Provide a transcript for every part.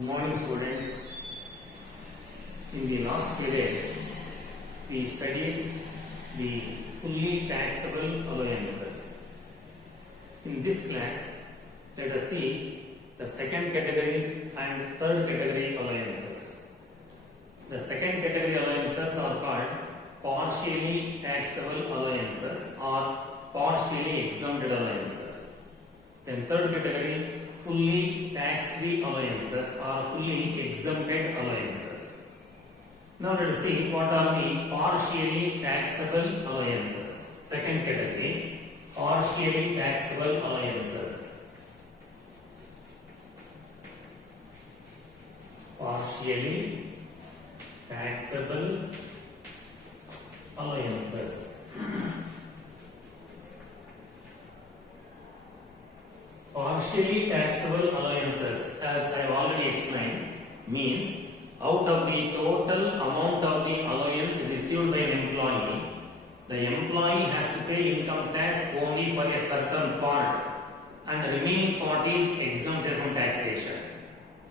Good morning, students. In the last period, we studied the fully taxable allowances. In this class, let us see the second category and third category allowances. The second category allowances are called partially taxable allowances or partially exempted allowances. Then third category, fully tax-free allowances or fully exempted allowances. Now let us see what are the partially taxable allowances. Second category, partially taxable allowances. Partially taxable allowances. Partially taxable allowances, as I have already explained, means out of the total amount of the allowance received by an employee, the employee has to pay income tax only for a certain part and the remaining part is exempted from taxation.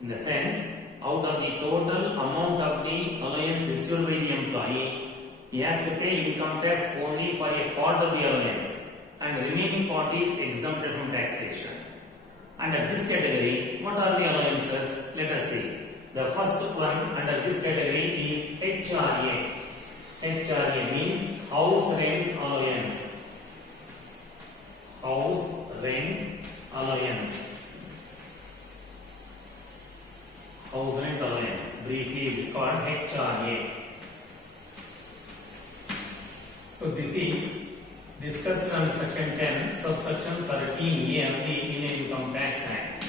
In the sense, out of the total amount of the allowance received by the employee, he has to pay income tax only for a part of the allowance and the remaining part is exempted from taxation. Under this category, what are the allowances? Let us see. The first one under this category is HRA. HRA means house rent allowance. House rent allowance. House rent allowance. Briefly, it is called HRA. So this is discussed under section 10, subsection 13A of the Indian Income Tax Act.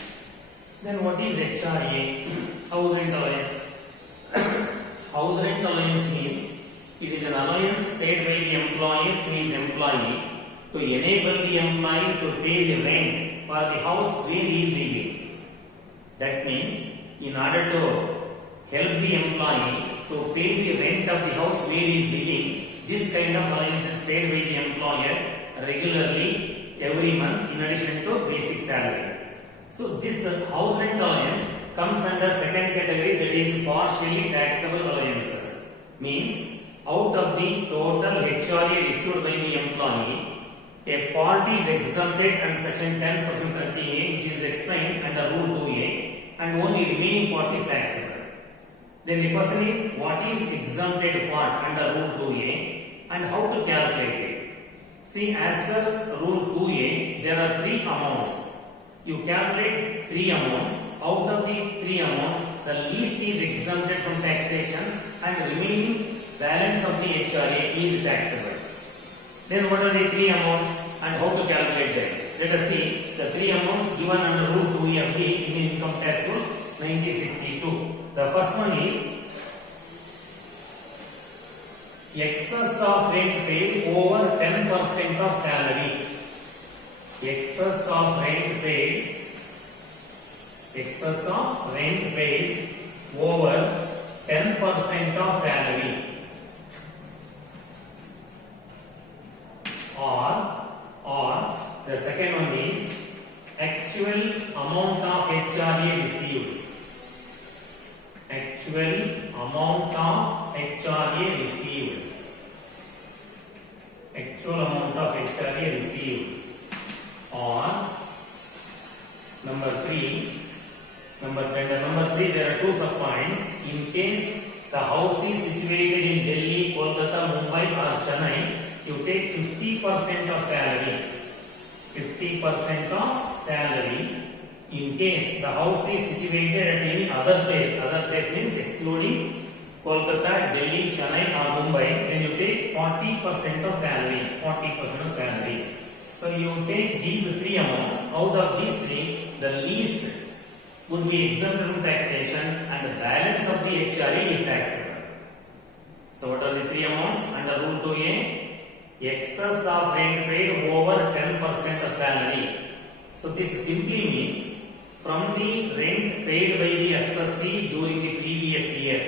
Then what is HRA? House rent allowance. House rent allowance means it is an allowance paid by the employer to his employee to enable the employee to pay the rent for the house where he is living. That means in order to help the employee to pay the rent of the house where he is living, this kind of allowance is paid by the employer regularly every month in addition to basic salary. So this house rent allowance comes under second category, that is partially taxable allowances. Means out of the total HRA received by the employee, a part is exempted under section 10 section 13A, which is explained under rule 2A, and only remaining part is taxable. Then the question is, what is exempted part under rule 2A? And how to calculate it? See, as per rule 2A, there are three amounts. You calculate three amounts. Out of the three amounts, the least is exempted from taxation and the remaining balance of the HRA is taxable. Then what are the three amounts and how to calculate them? Let us see the three amounts given under rule 2A of the Indian Income Tax Rules 1962. The first one is excess of rent paid over 10% of salary. Excess of rent paid over 10% of salary. Or the second one is actual amount of HRA received. Actual amount of HRA received. Actual amount of HRA received. Or number three, there are two subpoints. In case the house is situated in Delhi, Kolkata, Mumbai or Chennai, you take 50% of salary. 50% of salary. In case the house is situated at any other place means excluding Kolkata, Delhi, Chennai or Mumbai, then you take 40% of salary. 40% of salary. So you take these three amounts. Out of these three, the least would be exempted from taxation and the balance of the HRA is taxable. So what are the three amounts under rule 2A? Excess of rent paid over 10% of salary. So this simply means from the rent paid by the SSC during the previous year.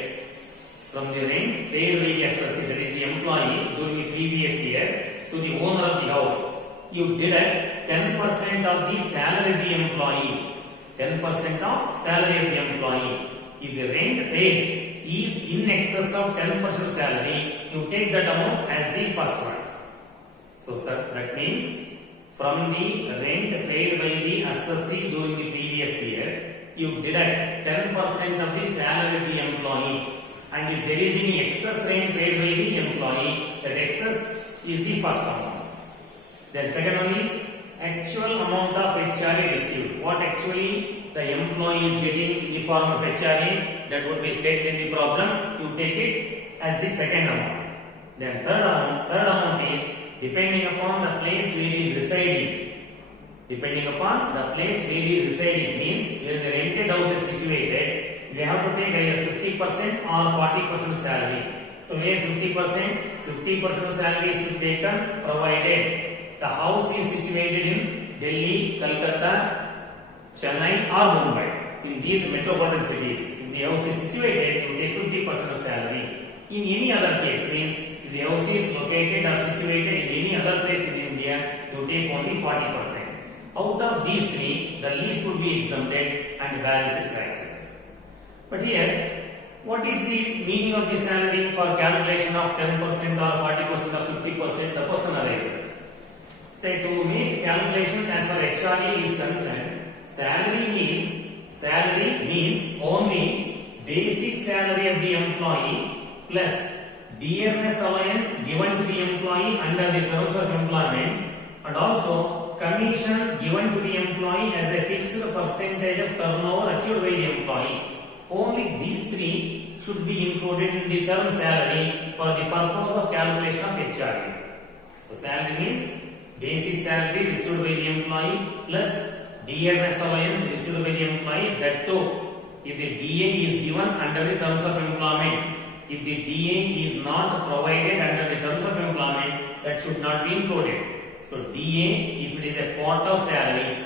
From the rent paid by the SSC, that is the employee, during the previous year to the owner of the house, you deduct 10% of the salary of the employee. 10% of salary of the employee. If the rent paid is in excess of 10% salary, you take that amount as the first one. So sir, that means from the rent paid by the assessee during the previous year, you deduct 10% of the salary of the employee, and if there is any excess rent paid by the employee, that excess is the first amount. Then second one is actual amount of HRA received. What actually the employee is getting in the form of HRA, that would be stated in the problem. You take it as the second amount. Then third amount is depending upon the place where he is residing. Depending upon the place where he is residing means where the rented house is situated, we have to take either 50% or 40% salary. So where 50% salary is to be taken provided the house is situated in Delhi, Calcutta, Chennai or Mumbai. In these metropolitan cities, if the house is situated, you take 50% of salary. In any other case means if the house is located or situated in any other place in India, you take only 40%. Out of these three, the least would be exempted and balance is taxable. But here, what is the meaning of the salary for calculation of 10% or 40% or 50%? The question arises. Say to make calculation as far as HRA is concerned, salary means only basic salary of the employee plus dearness allowance given to the employee under the terms of employment, and also commission given to the employee as a fixed percentage of turnover achieved by the employee. Only these three should be included in the term salary for the purpose of calculation of HRA. So salary means basic salary received by the employee plus dearness allowance received by the employee. That too, if the DA is given under the terms of employment, if the DA is not provided under the terms of employment, that should not be included. So DA, if it is a part of salary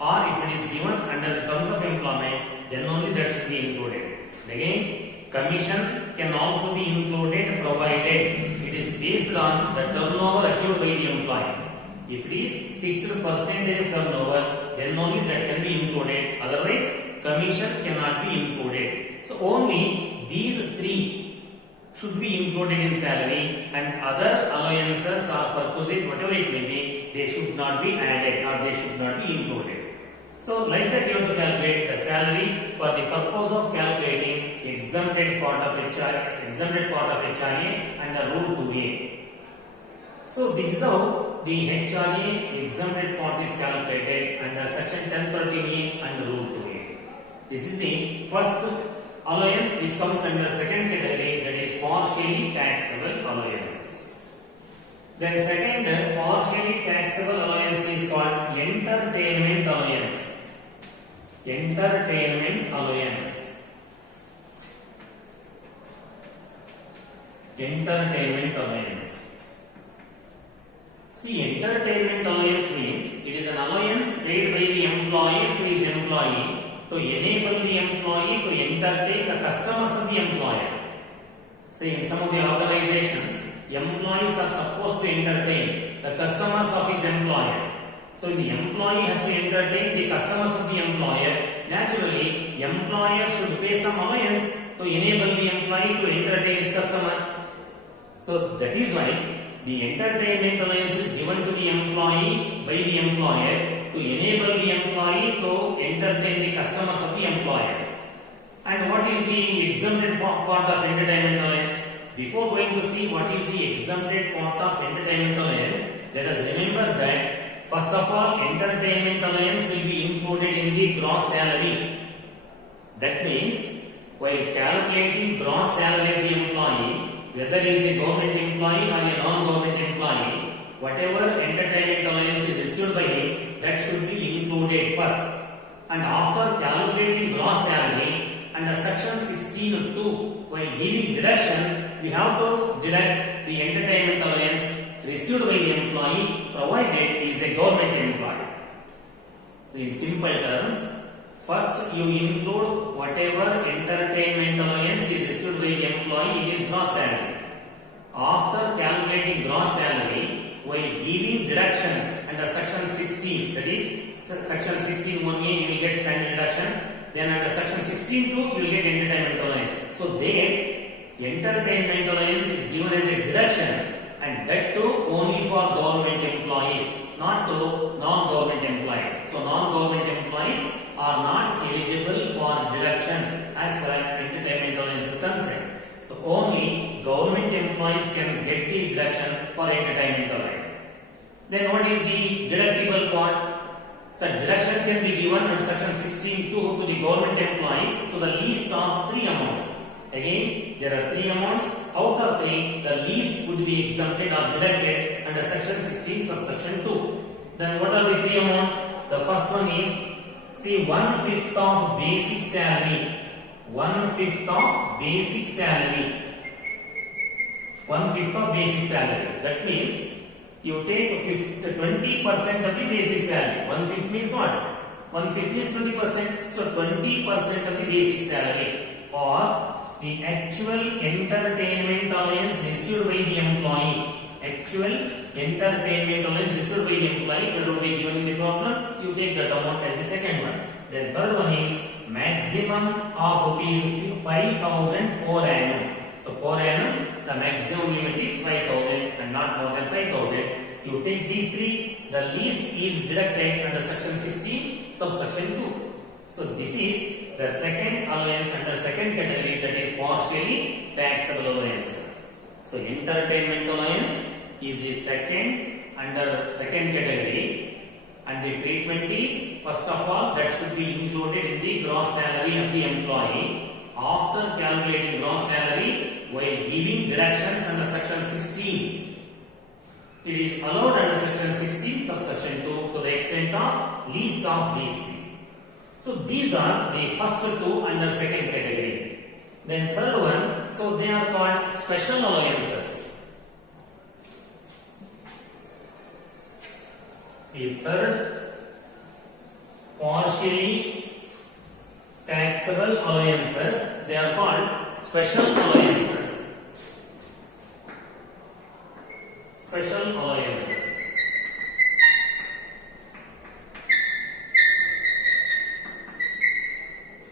or if it is given under the terms of employment, then only that should be included. Again, commission can also be included provided it is based on the turnover achieved by the employee. If it is fixed percentage of turnover, then only that can be included. Otherwise, commission cannot be included. So only these three should be included in salary, and other allowances or perquisite, whatever it may be, they should not be added or they should not be included. So like that you have to calculate the salary for the purpose of calculating exempted part of HRA under Rule 2A. So this is how the HRA exempted part is calculated under Section 1013A and Rule 2A. This is the first allowance which comes under second category, that is partially taxable allowances. Then second partially taxable allowance is called entertainment allowance. Entertainment allowance. Entertainment allowance. See, entertainment allowance means it is an allowance paid by the employer to his employee to enable the employee to entertain the customers of the employer. Say in some of the organizations, employees are supposed to entertain the customers of his employer. So the employee has to entertain the customers of the employer. Naturally, employer should pay some allowance to enable the employee to entertain his customers. So that is why the entertainment allowance is given to the employee by the employer to enable the employee to entertain the customers of the employer. And what is the exempted part of entertainment allowance? Before going to see what is the exempted part of entertainment allowance, let us remember that first of all, entertainment allowance will be included in the gross salary. That means while calculating gross salary of the employee, whether he is a government employee or a non-government employee, whatever entertainment allowance is received by him, that should be included first. And after calculating gross salary under section 16(2), while giving deduction, we have to deduct the entertainment allowance received by the employee, provided he is a government employee. In simple terms, first you include whatever entertainment allowance is received by the employee in his gross salary. After calculating gross salary, while giving deductions under section 16, that is section 16(1)(a), you will get standard deduction. 16(2), you will get entertainment allowance. So there, entertainment allowance is given as a deduction, and that too only for government employees, not to non-government employees. So non-government employees are not eligible for deduction as far as entertainment allowance is concerned. So only government employees can get the deduction for entertainment allowance. Then what is the deductible part? The deduction can be given under section 16(2) to the government employees to the least of 3 amounts. Again, there are 3 amounts. Out of 3, the least would be exempted or deducted under section 16 subsection 2. Then what are the 3 amounts? The first one is, see, 1/5 of basic salary. 1/5 of basic salary. 1/5 of basic salary. That means you take 20% of the basic salary. 1/5 means what? 1/5 means 20%. So 20% of the basic salary, or the actual entertainment allowance received by the employee. Actual entertainment allowance received by the employee, that will be given in the problem. You take that amount as the second one. The third one is maximum of ₹5,000 per annum. So per annum, the maximum limit is 5,000 and not more than 5,000. You take these 3, the least is deducted under section 16 subsection 2. So this is the second allowance under second category, that is partially taxable allowances. So entertainment allowance is the second under second category, and the treatment is, first of all, that should be included in the gross salary of the employee. After calculating gross salary, while giving deductions under section 16, it is allowed under section 16 subsection 2 to the extent of least of these 3. So these are the first 2 under second category. Then third one, so they are called special allowances. The third partially taxable allowances, they are called special allowances. Special allowances.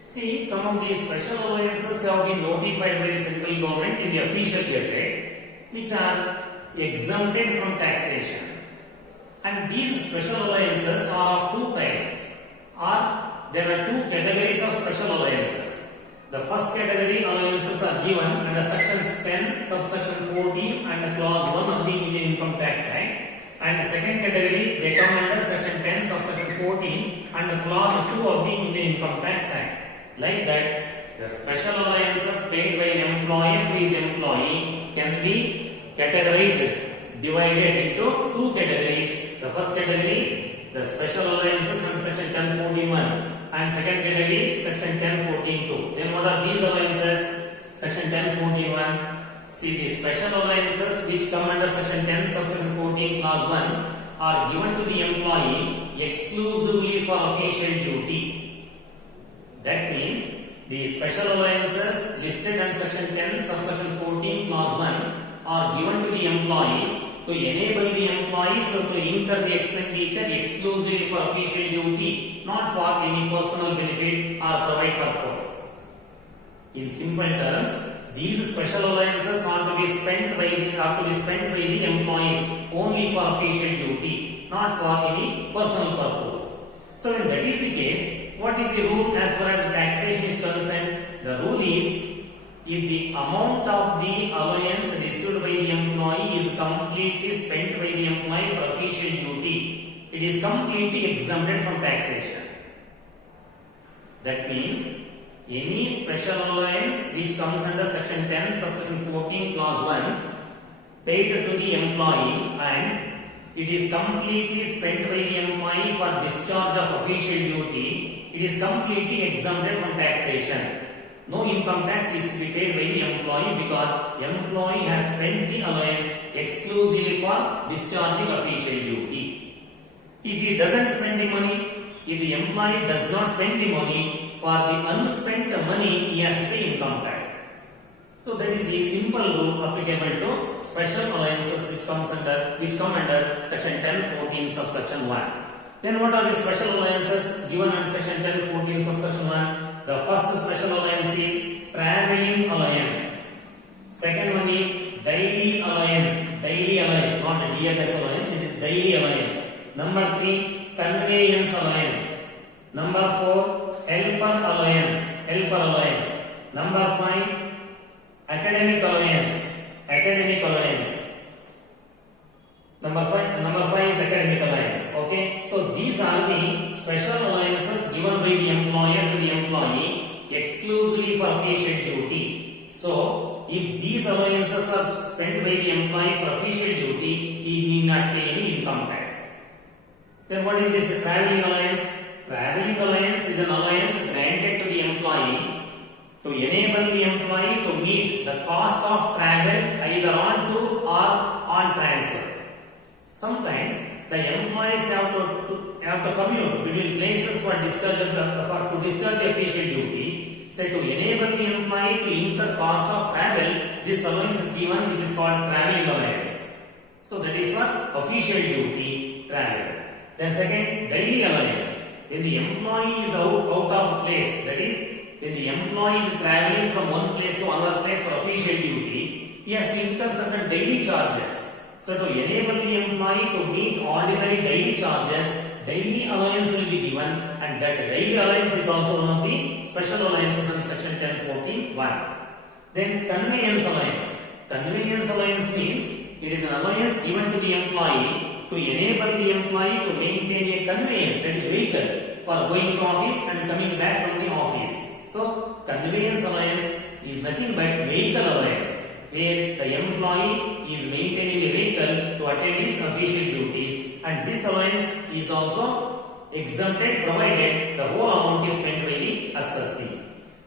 See, some of these special allowances have been notified by the central government in the official gazette, which are exempted from taxation. And these special allowances are of 2 types. There are 2 categories of special allowances. The first category allowances are given under sections 10, subsection 14 and clause 1 of the Indian Income Tax Act. And the second category, they come under section 10, subsection 14 and clause 2 of the Indian Income Tax Act. Like that, the special allowances paid by an employer to his employee can be categorized, divided into 2 categories. The first category, the special allowances under section 10(14)(1), and second category, section 10(14)(2). Then what are these allowances? Section 10(14)(1). See, the special allowances which come under section 10 subsection 14 clause 1 are given to the employee exclusively for official duty. That means the special allowances listed under section 10 subsection 14 clause 1 are given to the employees to enable the employees to incur the expenditure exclusively for official duty, not for any personal benefit or private purpose. In simple terms, these special allowances are to be spent by the employees only for official duty, not for any personal purpose. So when that is the case, what is the rule as far as taxation is concerned? The rule is, if the amount of the allowance received by the employee is completely spent by the employee for official duty, it is completely exempted from taxation. That means any special allowance which comes under section 10 subsection 14 clause 1 paid to the employee and it is completely spent by the employee for discharge of official duty, it is completely exempted from taxation. No income tax is to be paid by the employee because the employee has spent the allowance exclusively for discharging official duty. If he doesn't spend the money, if the employee does not spend the money, for the unspent money he has to pay income tax. So that is the simple rule applicable to special allowances which come under section 10(14) subsection 1. Then what are the special allowances given under section 10(14) subsection 1? The first special allowance is traveling allowance. Second one is daily allowance. Daily allowance, not DLS allowance, it is daily allowance. Number 3, conveyance allowance. Number 4, helper allowance. Helper allowance. Number 5, academic allowance. Academic allowance. Number 5 is academic allowance. Okay, so these are the special allowances given by the employer to the employee exclusively for official duty. So if these allowances are spent by the employee for official duty, he need not pay any income tax. Then what is this traveling allowance? Traveling allowance is an allowance granted to the employee to enable the employee to meet the cost of travel either on to or on transfer. Sometimes the employees have to commute between places for discharge to discharge the official duty. So to enable the employee to incur cost of travel, this allowance is given, which is called traveling allowance. So that is for official duty travel. Then second, daily allowance. When the employee is out of place, that is, when the employee is traveling from one place to another place for official duty, he has to incur certain daily charges. So to enable the employee to meet ordinary daily charges, daily allowance will be given, and that daily allowance is also one of the special allowances in section 1014(1). Then conveyance allowance. Conveyance allowance means it is an allowance given to the employee to enable the employee to maintain a conveyance, that is vehicle, for going to office and coming back from the office. So conveyance allowance is nothing but vehicle allowance, where the employee is maintaining a vehicle to attend his official duties, and this allowance is also exempted provided the whole amount is spent by the assessee.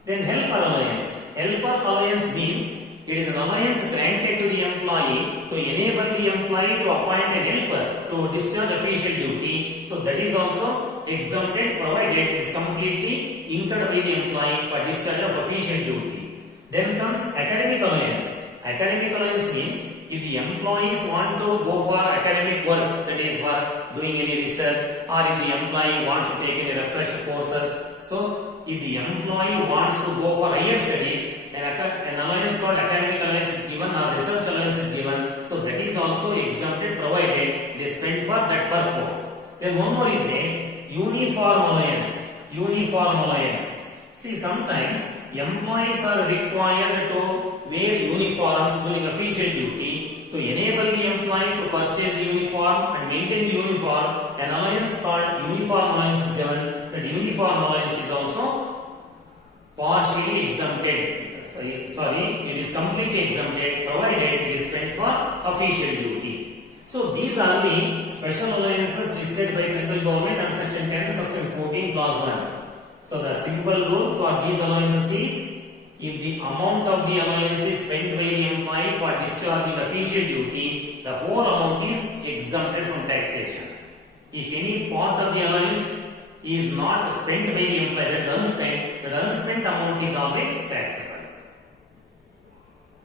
Then helper allowance. Helper allowance means it is an allowance granted to the employee to enable the employee to appoint a helper to discharge official duty. So that is also exempted provided it is completely incurred by the employee for discharge of official duty. Then comes academic allowance. Academic allowance means if the employees want to go for academic work, that is for doing any research, or if the employee wants to take any refresher courses. So if the employee wants to go for higher studies, an allowance called academic allowance is given or research allowance is given. So that is also exempted provided it is spent for that purpose. Then one more is the uniform allowance. Uniform allowance. See, sometimes employees are required to wear uniforms during official duty. To enable the employee to purchase the uniform and maintain the uniform, an allowance called uniform allowance is given. That uniform allowance is also partially exempted. Sorry, it is completely exempted provided it is spent for official duty. So these are the special allowances listed by central government under section 10, section 14, clause 1. So the simple rule for these allowances is, if the amount of the allowance is spent by the employee for discharging official duty, the whole amount is exempted from taxation. If any part of the allowance is not spent by the employee, that is unspent, the unspent amount is always taxable.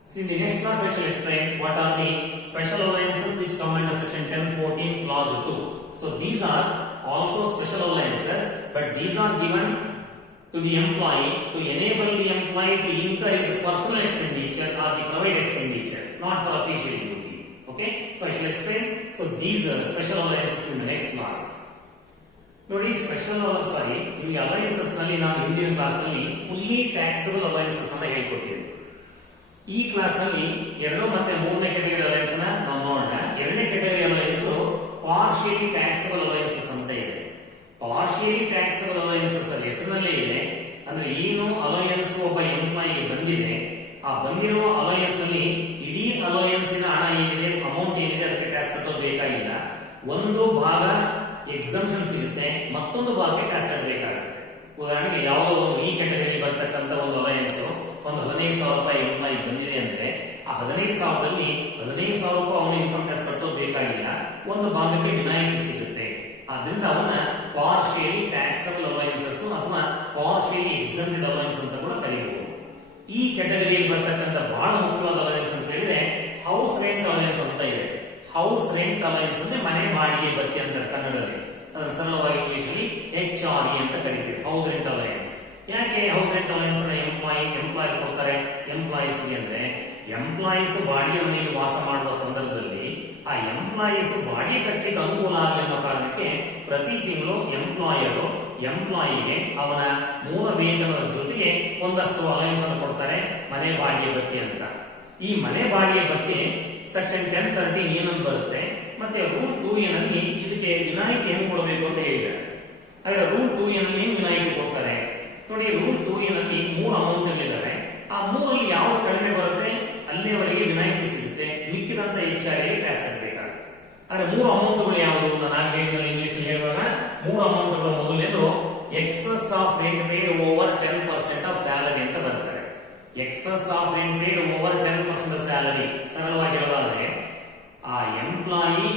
See, in the next class I shall explain what are the special allowances which come under section 1014 clause 2. So these are also special allowances, but these are given to the employee to enable the employee to incur his personal expenditure or the private expenditure, not for official duty. Okay, so I shall explain. So these are special allowances in the next class. ನೋಡಿ, special ಸಾರಿ ನಿಮಗೆ alliances ನಲ್ಲಿ ನಾನು ಹಿಂದಿನ class ನಲ್ಲಿ fully taxable alliances ಅನ್ನು ಹೇಳಿಕೊಟ್ಟಿದ್ದೆ. ಈ class ನಲ್ಲಿ 2 ಮತ್ತು 3ನೇ ಕ್ಯಾಟಗರಿ ಅಲೈನ್ಸ್ ನ ನಾವು ನೋಡೋಣ. 2ನೇ category allowances partially taxable allowances ಅಂತ ಇದೆ. ಪಾರ್ಷಿಯಲಿ ಟ್ಯಾಕ್ಸಬಲ್ ಅಲೈನ್ಸಸ್ ಅಲ್ಲಿ ಹೆಸರಿನಲ್ಲೇ ಇದೆ. ಅಂದ್ರೆ ಏನು ಅಲೈನ್ಸ್ ಒಬ್ಬ ಎಂಪ್ಲಾಯಿಗೆ ಬಂದಿದೆ, ಆ ಬಂದಿರುವ ಅಲೈನ್ಸ್ ನಲ್ಲಿ ಇಡೀ ಅಲೈನ್ಸಿನ ಹಣ ಏನಿದೆ, ಅಮೌಂಟ್ ಏನಿದೆ ಅದಕ್ಕೆ ಟ್ಯಾಕ್ಸ್ ಕಟ್ಟೋದು ಬೇಕಾಗಿಲ್ಲ. ಒಂದು ಭಾಗ ಎಕ್ಸಂಪ್ಷನ್ ಸಿಗುತ್ತೆ, ಮತ್ತೊಂದು ಭಾಗಕ್ಕೆ ಟ್ಯಾಕ್ಸ್ ಕಟ್ಟಬೇಕಾಗುತ್ತೆ. ಉದಾಹರಣೆಗೆ ಯಾವುದೋ ಒಂದು ಈ ಕ್ಯಾಟಗರಿ ಬರ್ತಕ್ಕಂಥ ಒಂದು ಅಲೈನ್ಸ್ ಒಂದು 15,000 ರೂಪಾಯಿ ಎಂಪ್ಲಾಯಿ ಬಂದಿದೆ ಅಂದ್ರೆ ಆ 15,000ದಲ್ಲಿ 15,000 ರೂಪಾಯಿ ಅವನು ಇನ್ಕಮ್ ಟ್ಯಾಕ್ಸ್ ಕಟ್ಟೋದು ಬೇಕಾಗಿಲ್ಲ, ಒಂದು ಭಾಗಕ್ಕೆ ವಿನಾಯಿತಿ ಸಿಗುತ್ತೆ. ಆದ್ರಿಂದ ಅವನ್ನ ಪಾರ್ಷಿಯಲಿ ಟ್ಯಾಕ್ಸಬಲ್ ಅಲೈನ್ಸಸ್ ಅಥವಾ ಪಾರ್ಷಿಯಲಿ ಎಕ್ಸಂಪ್ಟೆಡ್ ಅಲೈನ್ಸ್ ಅಂತ ಕೂಡ ಕರೀಬಹುದು. ಈ ಕ್ಯಾಟಗರಿಯಲ್ಲಿ ಬರ್ತಕ್ಕಂಥ ಬಹಳ ಮುಖ್ಯವಾದ ಅಲೈನ್ಸ್ ಅಂತ ಹೇಳಿದ್ರೆ ಹೌಸ್ ರೆಂಟ್ ಅಲೈನ್ಸ್ ಅಂತ ಇದೆ. ಹೌಸ್ ರೆಂಟ್ ಅಲೈನ್ಸ್ ಅಂದ್ರೆ ಮನೆ ಬಾಡಿಗೆ ಭತ್ಯೆ ಅಂತಾರೆ ಕನ್ನಡದಲ್ಲಿ. ಅದರ ಸರಳವಾಗಿ ಇಂಗ್ಲಿಷ್ ಅಲ್ಲಿ HRE ಅಂತ ಕರೀತೀವಿ, ಹೌಸ್ ರೆಂಟ್ ಅಲೈನ್ಸ್. ಯಾಕೆ ಹೌಸ್ ಎಂಪ್ಲಾಯೀಸ್ ಅಂದ್ರೆ ಎಂಪ್ಲಾಯೀಸ್ ಬಾಡಿಗೆ ಮನೆಯಲ್ಲಿ ವಾಸ ಮಾಡುವ ಸಂದರ್ಭದಲ್ಲಿ ಆ ಎಂಪ್ಲಾಯೀಸ್ ಬಾಡಿಗೆ ಕಟ್ಟಲಿಕ್ಕೆ ಅನುಕೂಲ ಆಗಲಿ ಅನ್ನೋ ಕಾರಣಕ್ಕೆ ಪ್ರತಿ ತಿಂಗಳು ಎಂಪ್ಲಾಯಿಗೆ ಅವನ ಮೂಲ ವೇತನದ ಜೊತೆಗೆ ಒಂದಷ್ಟು ಅಲೈನ್ಸ್ ಅನ್ನು ಕೊಡ್ತಾರೆ, ಮನೆ ಬಾಡಿಗೆ ಭತ್ಯೆ ಅಂತ. ಈ ಮನೆ ಬಾಡಿಗೆ ಭತ್ಯೆ ಸೆಕ್ಷನ್ 1013 ಏನಂತ ಬರುತ್ತೆ, ಮತ್ತೆ ರೂಲ್ 2A ನಲ್ಲಿ ಇದಕ್ಕೆ ವಿನಾಯಿತಿ ಹೆಂಗ್ ಕೊಡಬೇಕು ಅಂತ ಹೇಳಿದ್ದಾರೆ. ಹಾಗಾದ್ರೆ ರೂಲ್ 2A ನಲ್ಲಿ ಏನ್ ವಿನಾಯಿತಿ ಕೊಡ್ತಾರೆ ನೋಡಿ. ರೂಲ್ 2A ನಲ್ಲಿ 3 ಅಮೌಂಟ್ ಇದ್ದಾರೆ. ಆ 3ರಲ್ಲಿ ಯಾವ್ದು ಕಡಿಮೆ ಬರುತ್ತೆ ಅಲ್ಲಿಯವರೆಗೆ ವಿನಾಯಿತಿ ಸಿಗುತ್ತೆ, ಮಿಕ್ಕಿದಂತ ಹೆಚ್ಚಾಗಿ ಟ್ಯಾಕ್ಸ್ ಕಟ್ಟಬೇಕಾಗುತ್ತೆ. ಆದ್ರೆ 3 ಅಮೌಂಟ್ಗಳು ಯಾವುದು ನಾನು ಇಂಗ್ಲಿಷ್ ಹೇಳುವಾಗ 3 ಅಮೌಂಟ್ಗಳು ಮೊದಲನೇದು excess of rent paid over 10% of salary ಅಂತ ಬರ್ತಾರೆ. Excess of rent paid over 10% of salary ಸರಳವಾಗಿ ಹೇಳೋದಾದ್ರೆ ಆ ಎಂಪ್ಲಾಯಿ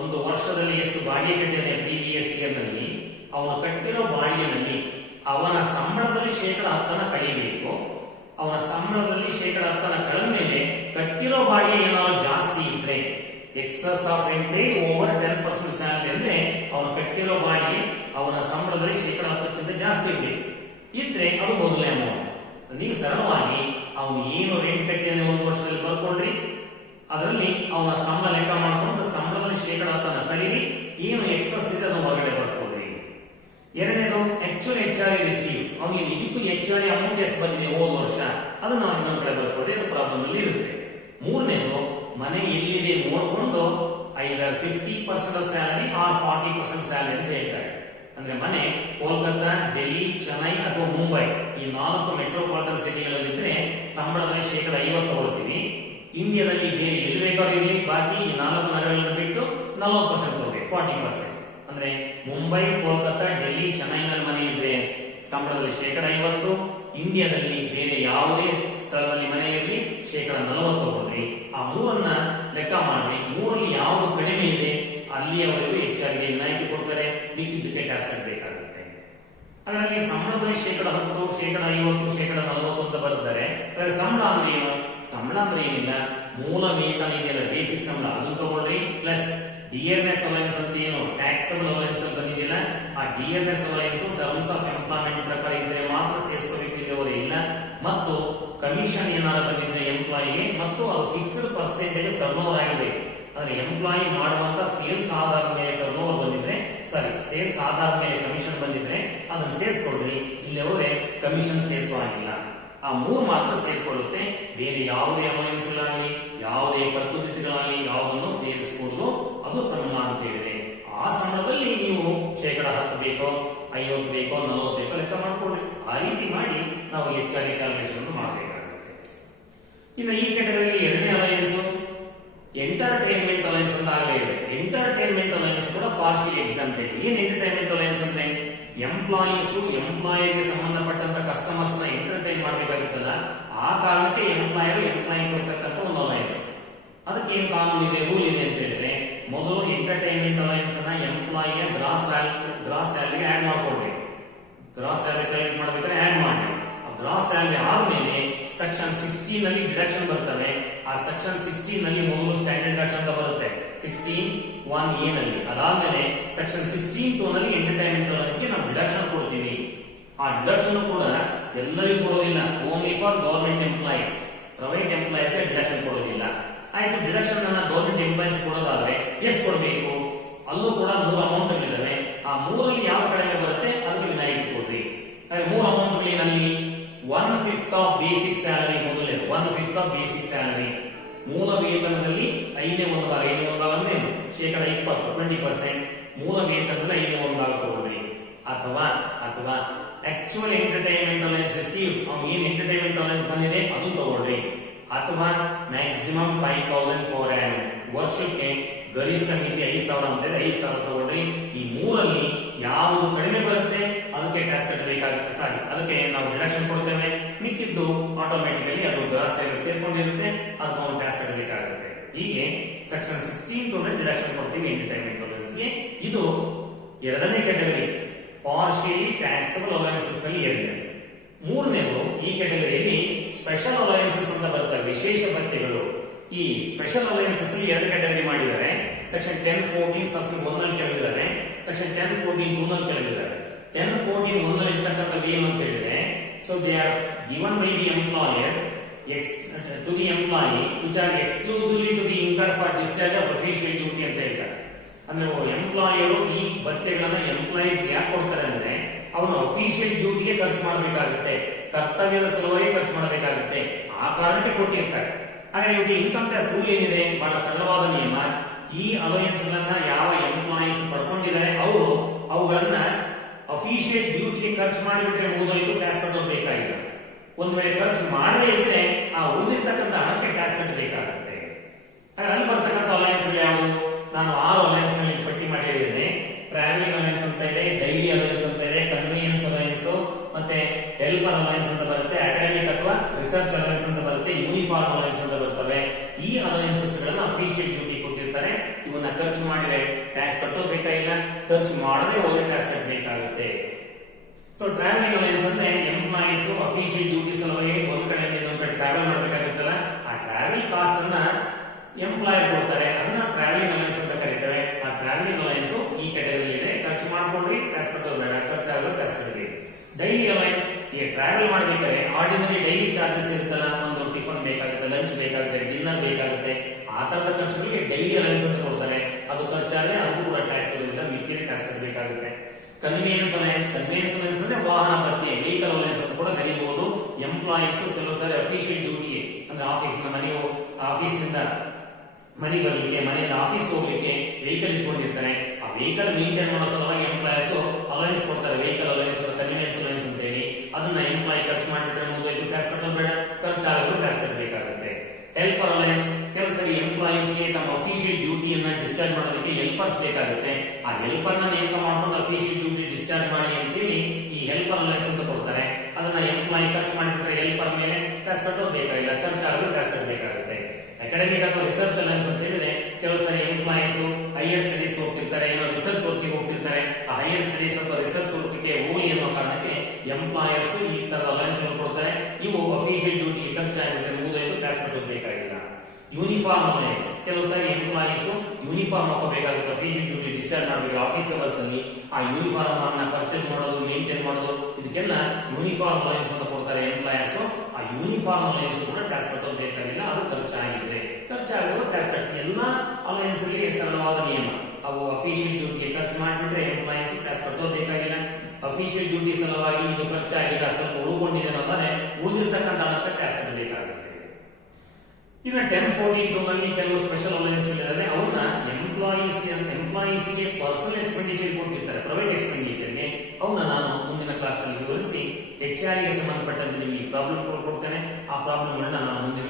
ಒಂದು ವರ್ಷದಲ್ಲಿ ಎಷ್ಟು ಬಾಡಿಗೆ ಕಟ್ಟಿದ್ದಾನೆ ಪ್ರಿವಿಯಸ್ ಇಯರ್ ನಲ್ಲಿ, ಅವನು ಕಟ್ಟಿರೋ ಬಾಡಿಗೆನಲ್ಲಿ ಅವನ ಸಂಬಳದಲ್ಲಿ 10% ಕಡಿಬೇಕು. ಅವನ ಸಂಬಳದಲ್ಲಿ 10% ಕಳೆದ ಮೇಲೆ ಕಟ್ಟಿರೋ ಬಾಡಿಗೆ ಏನಾದ್ರು ಜಾಸ್ತಿ ಇದ್ರೆ, excess of rent paid over 10% salary ಅಂದ್ರೆ ಅವನು ಕಟ್ಟಿರೋ ಬಾಡಿಗೆ ಅವನ ಸಂಬಳದಲ್ಲಿ 10% ಜಾಸ್ತಿ ಇರಬೇಕು. ಇದ್ರೆ ಅದು ಮೊದಲನೇ ಅಮೌಂಟ್. ನೀವು ಸರಳವಾಗಿ ಅವನು ಏನು ರೆಂಟ್ ಕಟ್ಟಿದ್ದಾನೆ ಒಂದು ವರ್ಷದಲ್ಲಿ ಬರ್ಕೊಂಡ್ರಿ, ಅದರಲ್ಲಿ ಅವನ ಸಂಬಳ ಲೆಕ್ಕ ಮಾಡ್ಕೊಂಡು ಸಂಬಳದಲ್ಲಿ 10% ಕಡೀರಿ, ಏನು ಎಕ್ಸಸ್ ಇದೆ ಅದನ್ನು ಹೊರಗಡೆ ಬರ್ಕೊಡ್ರಿ. ಎರಡನೇದು ಆಕ್ಚುಲ್ HR ರಿಸೀವ್, ಅವನಿಗೆ ನಿಜಕ್ಕೂ HR ಅಮೌಂಟ್ ಎಷ್ಟು ಬಂದಿದೆ ಹೋದ ವರ್ಷ ಅದನ್ನ ನಾವು ಇನ್ನೊಂದು ಕಡೆ ಬರ್ಕೊಡ್ರಿ, ಅದು ಪ್ರಾಬ್ಲಮ್ ಅಲ್ಲಿ ಇರುತ್ತೆ. ಮೂರನೇದು ಮನೆ ಎಲ್ಲಿದೆ ನೋಡ್ಕೊಂಡು ಐದರ್ 50% ಸ್ಯಾಲರಿ ಆರ್ 40% ಸ್ಯಾಲರಿ ಅಂತ ಹೇಳ್ತಾರೆ. ಅಂದ್ರೆ ಮನೆ ಕೋಲ್ಕತ್ತಾ, ಡೆಲ್ಲಿ, ಚೆನ್ನೈ ಅಥವಾ ಮುಂಬೈ ಈ 4 ಮೆಟ್ರೋಪಾಲಿಟನ್ ಸಿಟಿಗಳಲ್ಲಿದ್ರೆ ಸಂಬಳದಲ್ಲಿ 50% ಕೊಡ್ತೀವಿ. ಇಂಡಿಯಾದಲ್ಲಿ ಬೇರೆ ಎಲ್ಲಿ ಬೇಕಾದ್ರೂ ಇರಲಿ, ಬಾಕಿ ಈ 4 ನಗರಗಳನ್ನು ಬಿಟ್ಟು 40% ಕೊಡ್ಬೇಕು, 40%. ಅಂದ್ರೆ ಮುಂಬೈ, ಕೋಲ್ಕತ್ತಾ, ಡೆಲ್ಲಿ, ಚೆನ್ನೈನಲ್ಲಿ ಮನೆ ಇದ್ರೆ ಸಂಬಳದಲ್ಲಿ 50%, ಇಂಡಿಯಾದಲ್ಲಿ ಬೇರೆ ಯಾವುದೇ ಸ್ಥಳದಲ್ಲಿ ಮನೆ ಇರಲಿ 40% ಕೊಡ್ರಿ. ಆ 3ಅನ್ನ ಲೆಕ್ಕ ಮಾಡಿ 3ರಲ್ಲಿ ಯಾವುದು ಕಡಿಮೆ ಇದೆ ಅಲ್ಲಿಯವರೆಗೂ ಹೆಚ್ಚಾಗಿ ವಿನಾಯಿತಿ ಕೊಡ್ತಾರೆ, ಮಿಕ್ಕಿದ್ದಕ್ಕೆ ಟ್ಯಾಕ್ಸ್ ಕಟ್ಟಬೇಕಾಗುತ್ತೆ. ಹಾಗಾಗಿ ಸಂಬಳದಲ್ಲಿ 10%, 50%, 40% ಅಂತ ಬರ್ತಾರೆ. ಸಂಬಳ ಅಂದ್ರೆ ಏನು? ಸಂಬಳ ಅಂದ್ರೆ ಏನಿಲ್ಲ, ಮೂಲ ವೇತನ ಇದೆಯಲ್ಲ ಬೇಸಿಕ್ ಸಂಬಳ ಅದನ್ನು ತಗೊಳ್ರಿ, ಪ್ಲಸ್ ಡಿಯರ್ನೆಸ್ ಅಲೈನ್ಸ್ ಅಂತ ಏನು ಟ್ಯಾಕ್ಸಬಲ್ ಅಲೈನ್ಸ್ ಅಂತ ಬಂದಿದೆಯಲ್ಲ, ಆ dearness allowance terms of employment ಪ್ರಕಾರ ಇದ್ರೆ ಮಾತ್ರ ಸೇರಿಸಬೇಕು, ಇಲ್ಲವರೆ ಇಲ್ಲ. ಮತ್ತು ಕಮಿಷನ್ ಏನಾದ್ರು ಬಂದಿದ್ರೆ ಎಂಪ್ಲಾಯಿಗೆ, ಮತ್ತು ಅದು ಫಿಕ್ಸ್ಡ್ ಪರ್ಸೆಂಟೇಜ್ ಟರ್ನ್ ಓವರ್ ಆಗಿರಬೇಕು. ಅಂದ್ರೆ ಎಂಪ್ಲಾಯಿ ಮಾಡುವಂತ ಸೇಲ್ಸ್ ಆಧಾರದ ಮೇಲೆ ಟರ್ನ್ ಓವರ್ ಬಂದಿದ್ರೆ, ಸೇಲ್ಸ್ ಆಧಾರದ ಮೇಲೆ ಕಮಿಷನ್ ಬಂದಿದ್ರೆ ಅದನ್ನು ಸೇರಿಸ್ಕೊಳ್ರಿ, ಇಲ್ಲವರೆ ಕಮಿಷನ್ ಸೇರಿಸುವಾಗಿಲ್ಲ. ಆ 3 ಮಾತ್ರ ಸೇರ್ಕೊಳ್ಳುತ್ತೆ, ಬೇರೆ ಯಾವುದೇ ಅಲೈನ್ಸ್ ಗಳಾಗಲಿ ಯಾವುದೇ ಪರ್ಪಸಿಟಿಗಳಾಗಲಿ ಯಾವುದನ್ನು ಸೇರಿಸಬಹುದು, ಅದು ಸಂಬಳ ಅಂತ ಹೇಳಿದೆ. ಆ ಸಂಬಳದಲ್ಲಿ ನೀವು 10% ಬೇಕೋ 50 ಬೇಕೋ 40 ಬೇಕೋ ಲೆಕ್ಕ ಮಾಡ್ಕೊಳ್ರಿ. ಆ ರೀತಿ ಮಾಡಿ ನಾವು ಹೆಚ್ಚಾಗಿ ಕ್ಯಾಲ್ಕುಲೇಷನ್ ಮಾಡಬೇಕಾಗುತ್ತೆ. ಇನ್ನು ಈ ಕೆಟಗರಿಯಲ್ಲಿ ಎರಡನೇ ಅಲೈನ್ಸ್ ಎಂಟರ್ಟೈನ್ಮೆಂಟ್ ಅಲೈನ್ಸ್ ಅಂತ ಆಗಲೇ ಇದೆ. ಎಂಟರ್ಟೈನ್ಮೆಂಟ್ ಅಲೈನ್ಸ್ ಕೂಡ ಪಾರ್ಷಿಯಲ್ ಎಕ್ಸಾಂಪಲ್. ಏನ್ ಎಂಟರ್ಟೈನ್ಮೆಂಟ್ ಅಲೈನ್ಸ್ ಅಂದ್ರೆ ಎಂಪ್ಲಾಯಿಗೆ ಸಂಬಂಧಪಟ್ಟಂತ ಕಸ್ಟಮರ್ಸ್ ನ ಎಂಟರ್ಟೈನ್ ಮಾಡಬೇಕಾಗುತ್ತಲ್ಲ, ಆ ಕಾರಣಕ್ಕೆ ಎಂಪ್ಲಾಯಿ ಕೊಡ್ತಕ್ಕಂಥ ಒಂದು ಅಲೈನ್ಸ್. ಅದಕ್ಕೆ ಏನ್ ಕಾನೂನು ಇದೆ, ರೂಲ್ ಇದೆ ಅಂತ ಹೇಳಿದ್ರೆ, ಮೊದಲು ಎಂಟರ್ಟೈನ್ಮೆಂಟ್ ಅಲೈನ್ಸ್ ಅನ್ನ ಎಂಪ್ಲಾಯಿಯ ಗ್ರಾಸ್ ಸ್ಯಾಲರಿಗೆ ಆಡ್ ಮಾಡ್ಕೊಳ್ಬೇಕು. ಗ್ರಾಸ್ ಸ್ಯಾಲರಿ ಕಲೆಕ್ಟ್ ಮಾಡ್ಬೇಕಾದ್ರೆ ಆಡ್ ಮಾಡಿ, ಗ್ರಾಸ್ ಸ್ಯಾಲರಿ ಆದ್ಮೇಲೆ ಸೆಕ್ಷನ್ 16 ನಲ್ಲಿ ಡಿಡಕ್ಷನ್ ಬರ್ತವೆ. ಆ ಸೆಕ್ಷನ್ 16 ನಲ್ಲಿ ಮೊದಲು ಸ್ಟ್ಯಾಂಡರ್ಡ್ ಡಿಡಕ್ಷನ್ ಅಂತ ಬರುತ್ತೆ 16(1)(a) ನಲ್ಲಿ. ಅದಾದ್ಮೇಲೆ ಸೆಕ್ಷನ್ 16(2) ನಲ್ಲಿ ಎಂಟರ್ಟೈನ್ಮೆಂಟ್ ಅಲೈನ್ಸ್ ಗೆ ನಾವು ಡಿಡಕ್ಷನ್ ಕೊಡ್ತೀವಿ. ಆ ಡಿಡಕ್ಷನ್ ಕೂಡ ಎಲ್ಲರಿಗೂ ಕೊಡೋದಿಲ್ಲ, only for government employees. Private employees ಗೆ ಡಿಡಕ್ಷನ್ ಕೊಡೋದಿಲ್ಲ. ಆಯ್ತು, ಡಿಡಕ್ಷನ್ ಅನ್ನ ಗವರ್ಮೆಂಟ್ ಎಂಪ್ಲಾಯೀಸ್ ಕೊಡೋದಾದ್ರೆ ಎಷ್ಟು ಕೊಡಬೇಕು? ಅಲ್ಲೂ ಕೂಡ 3 ಅಮೌಂಟ್ ಇದ್ದಾವೆ. ಆ 3ರಲ್ಲಿ ಯಾವ ಕಡಿಮೆ ಬರುತ್ತೆ ಅದಕ್ಕೆ ವಿನಾಯಿತಿ ಕೊಡ್ರಿ. 3 ಅಮೌಂಟ್ ಏನಲ್ಲಿ 1/5 ಆಫ್ ಬೇಸಿಕ್ ಸ್ಯಾಲರಿ, ಮೊದಲೇ 1/5 ಆಫ್ ಬೇಸಿಕ್ ಸ್ಯಾಲರಿ, ಮೂಲ ವೇತನದಲ್ಲಿ 5/1 ಅಂದ್ರೆ 20%, ಮೂಲ ವೇತನದಲ್ಲಿ 5/1 ತಗೊಳ್ರಿ. ಅಥವಾ ಆಕ್ಚುಯಲ್ ಎಂಟರ್ಟೈನ್ಮೆಂಟ್ ಅಲೈನ್ಸ್ ರಿಸೀವ್, ಅವ್ನು ಏನ್ ಎಂಟರ್ಟೈನ್ಮೆಂಟ್ ಅಲೈನ್ಸ್ ಬಂದಿದೆ ಅದು ತಗೊಳ್ರಿ. ಅಥವಾ ಮ್ಯಾಕ್ಸಿಮಮ್ 5,000 ಪರ್ ಆ್ಯನಮ್, ವರ್ಷಕ್ಕೆ ಗರಿಷ್ಠ ಮಿತಿ 5,000 ಅಂತ 5,000 ತಗೊಳ್ರಿ. ಈ 3ರಲ್ಲಿ ಯಾವುದು ಕಡಿಮೆ ಬರುತ್ತೆ ಅದಕ್ಕೆ ಟ್ಯಾಕ್ಸ್ ಕಟ್ಟಬೇಕಾಗುತ್ತೆ. ಸಾರಿ, ಅದಕ್ಕೆ ನಾವು ಡಿಡಕ್ಷನ್ ಕೊಡ್ತೇವೆ, ಮಿಕ್ಕಿದ್ದು ಆಟೋಮ್ಯಾಟಿಕಲಿ ಅದು ಗ್ರಾಸ್ ಸ್ಯಾಲರಿ ಸೇರ್ಕೊಂಡಿರುತ್ತೆ, ಅದಕ್ಕೆ ನಾವು ಟ್ಯಾಕ್ಸ್ ಕಟ್ಟಬೇಕಾಗುತ್ತೆ. ಹೀಗೆ ಸೆಕ್ಷನ್ 16(2) ನಲ್ಲಿ ಡಿಡಕ್ಷನ್ ಕೊಡ್ತೀವಿ ಎಂಟರ್ಟೈನ್ಮೆಂಟ್ ಅಲೈನ್ಸ್ಗೆ. ಇದು ಎರಡನೇ ಕ್ಯಾಟಗರಿ, ಪಾರ್ಷಿಯಲಿ ಟ್ಯಾಕ್ಸಬಲ್ ಅಲೈನ್ಸಸ್ ನಲ್ಲಿ ಎರಡನೇ. ಮೂರನೇದು ಈ ಕ್ಯಾಟಗರಿಯಲ್ಲಿ ಸ್ಪೆಷಲ್ ಅಲೈನ್ಸಸ್ ಅಂತ ಬರ್ತವೆ, ವಿಶೇಷ ಭತ್ಯೆಗಳು. ಈ ಸ್ಪೆಷಲ್ ಅಲೈನ್ಸಸ್ ಅಲ್ಲಿ 2 ಕ್ಯಾಟಗರಿ ಮಾಡಿದ್ದಾರೆ. ಸೆಕ್ಷನ್ 1014 ಸೆಕ್ಷನ್ 1 ನಲ್ಲಿ ಕೆಲವಿದ್ದಾರೆ, ಸೆಕ್ಷನ್ 1014(2) ನಲ್ಲಿ ಕೆಲವಿದ್ದಾರೆ. 1014(1) ನಲ್ಲಿ ಇರ್ತಕ್ಕಂಥ ಏನು ಅಂತ ಹೇಳಿದ್ರೆ, so they are given by the employer to the employee which are exclusively to be incurred for discharge of official duty ಅಂತ ಹೇಳ್ತಾರೆ. ಅಂದ್ರೆ ಎಂಪ್ಲಾಯರು ಈ ಭತ್ಯೆಗಳನ್ನ ಎಂಪ್ಲಾಯೀಸ್ ಯಾಕೆ ಕೊಡ್ತಾರೆ ಅಂದ್ರೆ ಅವನು ಅಫಿಷಿಯಲ್ ಡ್ಯೂಟಿಗೆ ಖರ್ಚು ಮಾಡಬೇಕಾಗುತ್ತೆ, ಕರ್ತವ್ಯದ ಸಲುವಾಗಿ ಖರ್ಚು ಮಾಡಬೇಕಾಗುತ್ತೆ, ಆ ಕಾರಣಕ್ಕೆ ಕೊಟ್ಟಿರ್ತಾರೆ. ಹಾಗೆ ಇವಾಗ ಇನ್ಕಮ್ ಟ್ಯಾಕ್ಸ್ ರೂಲ್ ಏನಿದೆ, ಬಹಳ ಸರಳವಾದ ನಿಯಮ. ಈ ಅಲೋಯನ್ಸ್ ಗಳನ್ನ ಯಾವ ಎಂಪ್ಲಾಯೀಸ್ ಪಡ್ಕೊಂಡಿದ್ದಾರೆ ಅವರು ಅವುಗಳನ್ನ ಅಫಿಷಿಯಲ್ ಡ್ಯೂಟಿಗೆ ಖರ್ಚು ಮಾಡಿಬಿಟ್ರೆ ಮುಗಿದೋಯ್ತು, ಟ್ಯಾಕ್ಸ್ ಕಟ್ಟಬೇಕಾಗಿಲ್ಲ. ಒಂದ್ ವೇಳೆ ಖರ್ಚು ಮಾಡದೇ ಇದ್ರೆ ಆ ಉಳಿದಿರ್ತಕ್ಕಂಥ ಹಣಕ್ಕೆ ಟ್ಯಾಕ್ಸ್ ಕಟ್ಟಬೇಕಾಗುತ್ತೆ. ಅಲ್ಲಿ ಬರ್ತಕ್ಕಂಥ ಅಲಯನ್ಸ್ ಯಾವುದು? ನಾನು 6 ಅಲಯನ್ಸ್ ಪಟ್ಟಿ ಮಾಡಿ ಹೇಳಿದ್ದೇನೆ. ಟ್ರಾವೆಲಿಂಗ್ ಅಲಯನ್ಸ್ ಅಂತ ಇದೆ, ಡೈಲಿ ಅಲಯನ್ಸ್ ಅಂತ ಇದೆ, ಕನ್ವೀನಿಯನ್ಸ್ ಅಲಯನ್ಸ್, ಮತ್ತೆ ಹೆಲ್ಪರ್ ಅಲಯನ್ಸ್ ಅಂತ ಬರುತ್ತೆ, ಅಕಾಡೆಮಿಕ್ ಅಥವಾ ರಿಸರ್ಚ್ ಅಲಯನ್ಸ್ ಅಂತ ಬರುತ್ತೆ, ಯೂನಿಫಾರ್ಮ್ ಅಲಯನ್ಸ್ ಅಂತ ಬರ್ತವೆ. ಈ ಅಲಯನ್ಸಸ್ ಗಳನ್ನ ಅಫಿಷಿಯಲ್ ಡ್ಯೂಟಿ ಕೊಟ್ಟಿರ್ತಾರೆ. ಇವನ್ನ ಖರ್ಚು ಮಾಡಿದ್ರೆ ಟ್ಯಾಕ್ಸ್ ಕಟ್ಟೋಬೇಕಾಗಿಲ್ಲ, ಖರ್ಚು ಮಾಡದೆ ಹೋದ್ರೆ ಟ್ಯಾಕ್ಸ್ ಕಟ್ಟಬೇಕಾಗುತ್ತೆ. ಸೊ ಟ್ರಾವೆಲಿಂಗ್ ಅಲಯನ್ಸ್ ಅಂದ್ರೆ ಎಂಪ್ಲಾಯೀಸ್ ಅಫಿಷಿಯಲ್ ಡ್ಯೂಟಿ ಸಲುವಾಗಿ ಒಂದ್ ಕಡೆಯಿಂದ ಇನ್ನೊಂದ್ ಕಡೆ ಟ್ರಾವೆಲ್ ಮಾಡಬೇಕಾಗುತ್ತಲ್ಲ, ಆ ಟ್ರಾವೆಲ್ ಕಾಸ್ಟ್ ಅನ್ನ ಎಂಪ್ಲಾಯರ್ ಕೊಡ್ತಾರೆ, ಅದನ್ನ ಟ್ರಾವೆಲಿಂಗ್ ಅಲಯನ್ಸ್ ಅಂತ ಕರೀತೇವೆ. ಆ ಟ್ರಾವೆಲಿಂಗ್ ಅಲಯನ್ಸ್ ಈ ಕೆಟಗರಿ ಇದೆ. ಖರ್ಚು ಮಾಡ್ಕೊಂಡ್ರಿ ಟ್ಯಾಕ್ಸ್ ಕಟ್ಟೋದು ಬೇಡ, ಖರ್ಚಾಗಲ್ಲ ಟ್ಯಾಕ್ಸ್ ಕಟ್ಟಬೇಕು. ಡೈಲಿ ಅಲಯನ್ಸ್, ಈಗ ಟ್ರಾವೆಲ್ ಮಾಡ್ಬೇಕಾದ್ರೆ ಆರ್ಡಿನರಿ ಡೈಲಿ ಚಾರ್ಜಸ್ ಇರುತ್ತಲ್ಲ, ಒಂದು ಟಿಫನ್ ಬೇಕಾಗುತ್ತೆ, ಲಂಚ್ ಬೇಕಾಗುತ್ತೆ, ಡಿನ್ನರ್ ಬೇಕಾಗುತ್ತೆ, ಆ ತರದ ಖರ್ಚುಗಳಿಗೆ ಡೈಲಿ ಅಲಯನ್ಸ್ ಅಂತ ಕೊಡ್ತಾರೆ. ಅದು ಖರ್ಚಾದ್ರೆ ಅದಕ್ಕೂ ಕೂಡ ಟ್ಯಾಕ್ಸ್ ಇರೋದ್ರಿಂದ ಮಿಕ್ಕಿದ್ರೆ ಟ್ಯಾಕ್ಸ್ ಕಟ್ಟಬೇಕಾಗುತ್ತೆ. ಕನ್ವೀನಿಯನ್ಸ್ ಅಲಯನ್ಸ್ ಅಂದ್ರೆ ವಾಹನ ಭತ್ಯೆ, ವೆಹಿಕಲ್ ಅಲಯನ್ಸ್ ಅಂತ ಕೂಡ ಕರೀಬಹುದು. ಎಂಪ್ಲಾಯೀಸ್ ಕೆಲವು ಸಾರಿ ಅಫಿಷಿಯಲ್ ಡ್ಯೂಟಿಗೆ ಅಂದ್ರೆ ಆಫೀಸ್ನಿಂದ ಮನೆ ಬರಲಿಕ್ಕೆ, ಮನೆಯಿಂದ ಆಫೀಸ್ ಹೋಗ್ಲಿಕ್ಕೆ ವೆಹಿಕಲ್ ಇಟ್ಕೊಂಡಿರ್ತಾರೆ. ಆ ವೆಹಿಕಲ್ ಮೇಂಟೈನ್ ಮಾಡೋ ಸಲುವಾಗಿ ಎಂಪ್ಲಾಯೀಸ್ ಅಲಯನ್ಸ್ ಕೊಡ್ತಾರೆ, ವೆಹಿಕಲ್ ಅಲಯನ್ಸ್ ಅಥವಾ ಕನ್ವೀನಿಯನ್ಸ್ ಅಲಯನ್ಸ್ ಅಂತ ಹೇಳಿ. ಅದನ್ನ ಎಂಪ್ಲಾಯ್ ಖರ್ಚು ಮಾಡಿಬಿಟ್ರೆ ಮುಗಿದೋಯ್ತು, ಟ್ಯಾಕ್ಸ್ ಕಟ್ಟೋದು ಬೇಡ, ಖರ್ಚಾಗಲು ಟ್ಯಾಕ್ಸ್ ಕಟ್ಟಬೇಕಾಗುತ್ತೆ. ಹೆಲ್ಪರ್ ಅಲಯನ್ಸ್, ಕೆಲವು ಸರಿ ಎಂಪ್ಲಾಯೀಸ್ಗೆ ತಮ್ಮ ಅಫಿಷಿಯಲ್ ಡ್ಯೂಟಿಯನ್ನ ಡಿಸ್ಚಾರ್ಜ್ ಮಾಡೋದಕ್ಕೆ ಹೆಲ್ಪರ್ಸ್ ಬೇಕಾಗುತ್ತೆ. ಆ ಹೆಲ್ಪರ್ ನ ನೇಮಕ ಮಾಡ್ಕೊಂಡು ಅಫಿಷಿಯಲ್ ಡ್ಯೂಟಿ ಡಿಸ್ಚಾರ್ಜ್ ಮಾಡಿ ಅಂತೇಳಿ ಈ ಹೆಲ್ಪರ್ ಅಲಯನ್ಸ್ ಅಂತ ಕೊಡ್ತಾರೆ. ಅದನ್ನ ಎಂಪ್ಲಾಯ್ ಖರ್ಚು ಮಾಡಿಬಿಟ್ರೆ ಹೆಲ್ಪರ್ ಮೇಲೆ ಟ್ಯಾಕ್ಸ್ ಕಟ್ಟೋದು ಬೇಕಾಗಿಲ್ಲ, ಖರ್ಚಾಗಲು ಟ್ಯಾಕ್ಸ್ ಕಟ್ಟಬೇಕಾಗುತ್ತೆ. ಅಕಾಡೆಮಿಕ್ ಅಥವಾ ರಿಸರ್ಚ್ ಅಲಯನ್ಸ್ ಅಂತ ಹೇಳಿದ್ರೆ ಕೆಲವು ಸಾರಿ ಎಂಪ್ಲಾಯೀಸ್ ಹೈಯರ್ ಸ್ಟಡೀಸ್ ಹೋಗ್ತಿರ್ತಾರೆ, ಏನೋ ರಿಸರ್ಚ್ ವರ್ಕ್ ಹೋಗ್ತಿರ್ತಾರೆ. ಆ ಹೈಯರ್ ಸ್ಟಡೀಸ್ ಅಥವಾ ರಿಸರ್ಚ್ ವರ್ಕ್ ಗೆ ಹೋಗಿ ಅನ್ನೋ ಕಾರಣಕ್ಕೆ ಎಂಪ್ಲಾಯರ್ಸ್ ಈ ತರದ ಅಲಯನ್ಸ್ ಕೊಡ್ತಾರೆ. ಇವು ಅಫಿಷಿಯಲ್ ಡ್ಯೂಟಿ ಖರ್ಚಾಗಿಬಿಟ್ರೆ ಮುಗಿದೋಯ್ತು, ಟ್ಯಾಕ್ಸ್ ಕಟ್ಟೋದು ಬೇಕಾಗಿಲ್ಲ. ಯೂನಿಫಾರ್ಮ್ ಅಲಯನ್ಸ್, ಕೆಲವು ಸಾರಿ ಎಂಪ್ಲಾಯೀಸ್ ಯೂನಿಫಾರ್ಮ್ ಹಾಕೋಬೇಕಾಗುತ್ತೆ, ಅಫಿಷಿಯಲ್ ಡ್ಯೂಟಿ ಡಿಸ್ಚಾರ್ಜ್ ಮಾಡಬೇಕು ಆಫೀಸ್ ಅವರ್ಸ್ ನಲ್ಲಿ. ಆ ಯೂನಿಫಾರ್ಮ್ ಅನ್ನ ಪರ್ಚೇಸ್ ಮಾಡೋದು, ಮೇಂಟೈನ್ ಮಾಡೋದು, ಇದಕ್ಕೆಲ್ಲ ಯೂನಿಫಾರ್ಮ್ ಅಲಯನ್ಸ್ ಅಂತ ಕೊಡ್ತಾರೆ ಎಂಪ್ಲಾಯರ್ಸ್. ಆ ಯೂನಿಫಾರ್ಮ್ ಅಲಯನ್ಸ್ ಕೂಡ ಟ್ಯಾಕ್ಸ್ ಕಟ್ಟೋದು ಬೇಕಾಗಿಲ್ಲ, ಅದು ಖರ್ಚಾಗಿದ್ರೆ ಖರ್ಚಾಗೋದು ಟ್ಯಾಕ್ಸ್ ಕಟ್ಟಿ. ಎಲ್ಲ ಅಲಯನ್ಸ್ ಗಳಿಗೆ ಸರಳವಾದ ನಿಯಮ. ಅವು ಅಫಿಷಿಯಲ್ ಡ್ಯೂಟಿಗೆ ಖರ್ಚು ಮಾಡಿಬಿಟ್ರೆ ಎಂಪ್ಲಾಯೀಸ್ ಟ್ಯಾಕ್ಸ್ ಕಟ್ಟೋದು ಬೇಕಾಗಿಲ್ಲ. ಅಫಿಷಿಯಲ್ ಡ್ಯೂಟಿ ಸಲುವಾಗಿ ಇದು ಖರ್ಚಾಗಿಲ್ಲ, ಸ್ವಲ್ಪ ಉಳ್ಕೊಂಡಿದೆ ಅನ್ನೋದಾದ್ರೆ ಉಳಿದಿರ್ತಕ್ಕಂಥ ಹಣಕ್ಕೆ ಟ್ಯಾಕ್ಸ್ ಕಟ್ಟಬೇಕಾಗುತ್ತೆ. ಇನ್ನು 1042 ನಲ್ಲಿ ಕೆಲವು ಸ್ಪೆಷಲ್ ಅಲಯನ್ಸ್ ಗಳಿವೆ. ಅವನ್ನ ಎಂಪ್ಲಾಯೀಸ್ಗೆ ಪರ್ಸನಲ್ ಎಕ್ಸ್ಪೆಂಡಿಚರ್ ಕೊಟ್ಟಿರ್ತಾರೆ, ಪ್ರೈವೇಟ್ ಎಕ್ಸ್ಪೆಂಡಿಚರ್ಗೆ. ಅವನ್ನ ನಾನು ಮುಂದಿನ ಕ್ಲಾಸ್ ನಲ್ಲಿ ವಿವರಿಸಿ HR ಗೆ ಸಂಬಂಧಪಟ್ಟಂತೆ ನಿಮಗೆ ಪ್ರಾಬ್ಲಮ್ ಕೊಡ್ತೇನೆ. ಆ ಪ್ರಾಬ್ಲಮ್ ಗಳನ್ನ ನಾನು ಮುಂದಿನ